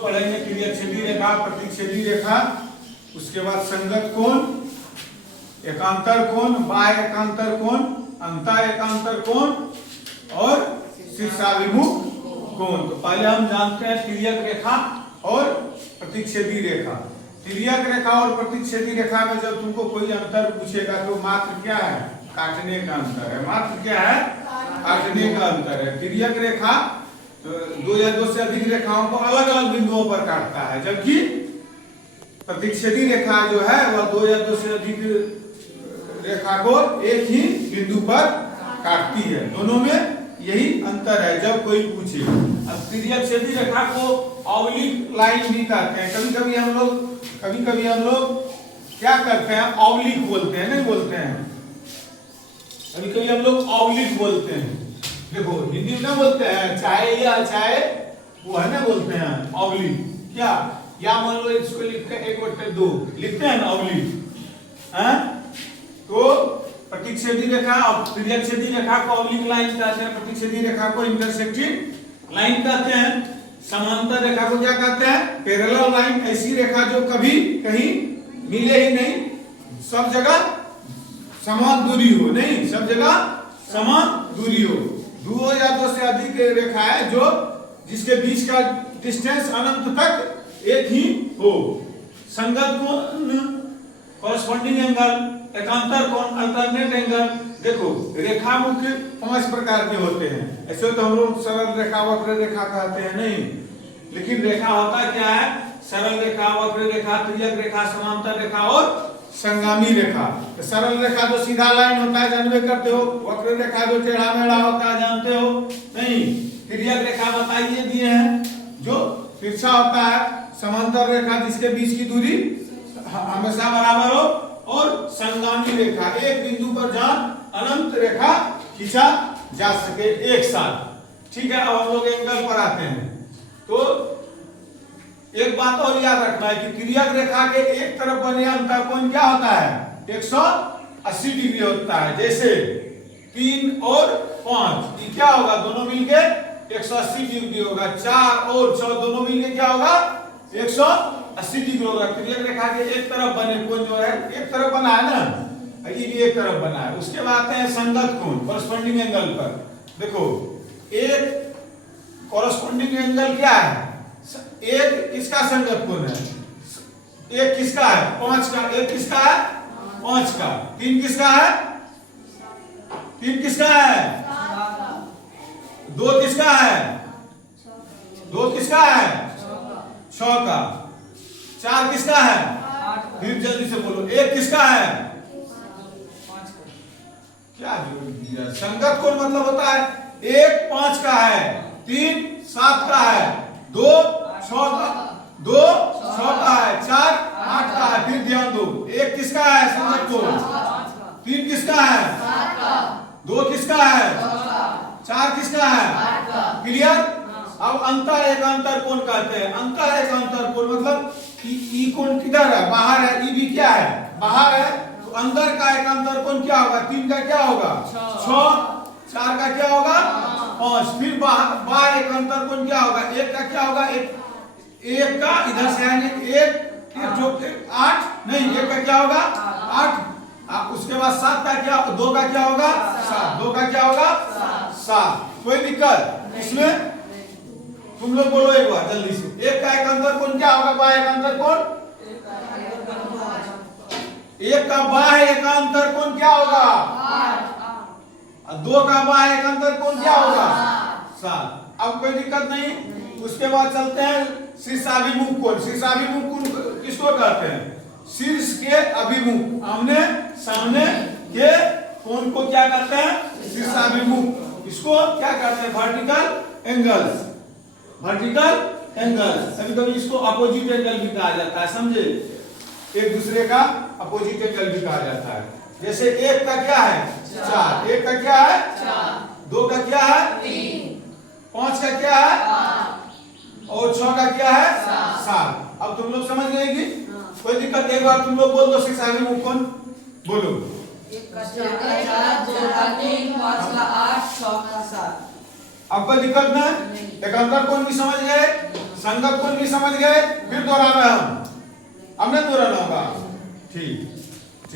लोग पढ़ेंगे तिर्यक-छेदी रेखा, प्रतीक-छेदी रेखा, उसके बाद संगत कोण, एकांतर कोण, बाह्य एकांतर कोण, अंतः एकांतर कोण और शीर्षाभिमुख कोण। तो पहले हम जानते हैं तिर्यक रेखा और प्रतीक-छेदी रेखा। तिर्यक रेखा और प्रतीक-छेदी रेखा में जब तुमको कोई अंतर पूछेगा तो मात्र क्या है? काटने का अंतर है। मात्र क्या है? काटने का अंतर है। तिर्यक रेखा तो दो या दो से अधिक रेखाओं को अलग अलग बिंदुओं पर काटता है, जबकि प्रतीक-छेदी रेखा जो है वह दो या दो से अधिक रेखा को एक ही बिंदु पर काटती है। दोनों में यही अंतर है जब कोई पूछे। अब तिर्यक-छेदी रेखा को ऑब्लिक लाइन भी कहते हैं। कभी कभी हम लोग क्या करते हैं? ऑब्लिक बोलते हैं, नहीं बोलते हैं? कभी कभी हम लोग ऑब्लिक बोलते हैं। देखो हिंदी में बोलते हैं चाहे या चाहे वो है ना, बोलते हैं ऑब्लिक। क्या या मान लो इसको लिखते हैं 1/2 लिखते हैं ना ऑब्लिक है। तो प्रतीक-छेदी रेखा और तिर्यक-छेदी रेखा को ऑब्लिक लाइन कहते हैं, प्रतीक-छेदी रेखा को इंटरसेक्टिंग लाइन कहते हैं, समांतर रेखा को क्या कहते हैं? Parallel line. ऐसी रेखा जो कभी कहीं मिले ही नहीं, सब जगह समान दूरी हो, नहीं सब जगह समान दूरी हो। दो या दो से अधिक रेखा है जो जिसके बीच का डिस्टेंस अनंत तक एक ही हो। संगत कोण, कॉरस्पॉन्डिंग एंगल, एकांतर कोण, अल्टरनेट एंगल। देखो रेखा मुख्य 5 प्रकार के होते हैं। ऐसे तो हम लोग सरल रेखा, वक्र रेखा कहते हैं, नहीं, लेकिन रेखा होता क्या है? सरल रेखा, वक्र रेखा, तिर्यक रेखा, समांतर रेखा और संगामी रेखा। तो सरल रेखा जो सीधा लाइन होता है जानवे करते हो, वक्र रेखा जो टेढ़ा मेढ़ा होता है जानते हो, नहीं। तिर्यक रेखा बताइए दिए हैं जो तिरछा होता है, समांतर रेखा जिसके बीच की दूरी हमेशा बराबर हो, और संगामी रेखा एक बिंदु पर जहां अनंत रेखा खींचा जा सके एक साथ। ठीक है, अब हम लोग एंगल पर आते हैं। तो एक बात और याद रखना है कि तिर्यक रेखा के एक तरफ बने अंतर कोण क्या होता है? 180 डिग्री होता है। जैसे 3 और 5 ये क्या होगा? दोनों मिलके 180 डिग्री होगा। 4 और 6 दोनों मिलके क्या होगा? 180 डिग्री होगा। तिर्यक रेखा के एक तरफ बने कोण जो है एक तरफ बना है ना, ये भी एक तरफ बना है। उसके बाद आते हैं संगत कोण, कॉरस्पॉन्डिंग एंगल पर। देखो एक कॉरस्पॉन्डिंग एंगल क्या है? एक किसका संगत कोण है? एक किसका है? 5 का। एक किसका है? 5 का। 3 किसका है? 3 किसका है? 2 किसका है? 2 किसका है? 6 का। 4 किसका है? फिर जल्दी से बोलो। 1 किसका है? क्या जोड़ दिया? संगत कोण मतलब होता है 1 5 का है, 3 7 का है, 2 6 का, 2 6 का है, 4 8 का है। फिर ध्यान दो, 1 किसका है? संगत कोण। 3 किसका है? 2 किसका है? 4 किसका है? क्लियर? अब अंतः एकांतर कोण कहते हैं। अंतः एकांतर कोण मतलब ई कोण किधर है? बाहर है। ई भी क्या है? बाहर है। तो अंदर का एकांतर कोण क्या होगा? 3 का क्या होगा? 6। 4 का क्या होगा? 5। फिर बाह्य एकांतर कोण क्या होगा? 1 का क्या होगा? 1 का इधर से आने 1 जो 8 नहीं, 1 का क्या होगा? 8। उसके बाद 7 का क्या? 2 का क्या होगा? 7। 2 का क्या होगा? 7। कोई दिक्कत इसमें? तुम लोग बोलो एक बार जल्दी से। 1 का एकांतर कोण क्या होगा? बाह्य एकांतर कोण। 1 का बाह्य एकांतर कोण क्या होगा? 2 का बाह्य एकांतर कोण क्या होगा? 7। अब कोई दिक्कत नहीं। उसके बाद चलते हैं शीर्षाभिमुख कोण। शीर्षाभिमुख कोण किसको कहते हैं? शीर्ष के अभिमुख, आमने सामने के कोण को क्या कहते हैं? शीर्षाभिमुख। इसको क्या कहते हैं? Vertical angles. Vertical angles. कभी कभी इसको अपोजिट एंगल भी कहा जाता है, समझे? एक दूसरे का अपोजिट एंगल भी कहा जाता है। जैसे 1 का क्या है? 4। 1 का क्या है? 4। 2 का क्या है? 3। 5 का क्या है? 5। और 6 का क्या है? 7। अब तुम लोग समझ गए कि कोई दिक्कत? एक बार तुम लोग बोल दो शीर्षाभिमुख कोण, बोलो। 1 का 4, 2 का 3, 5 का 8, 6 का 7। अब कोई दिक्कत ना? एकांतर कोण भी समझ गए, संगत कोण भी समझ गए, फिर दोहराना है हम, अब नहीं दोहराना होगा। ठीक।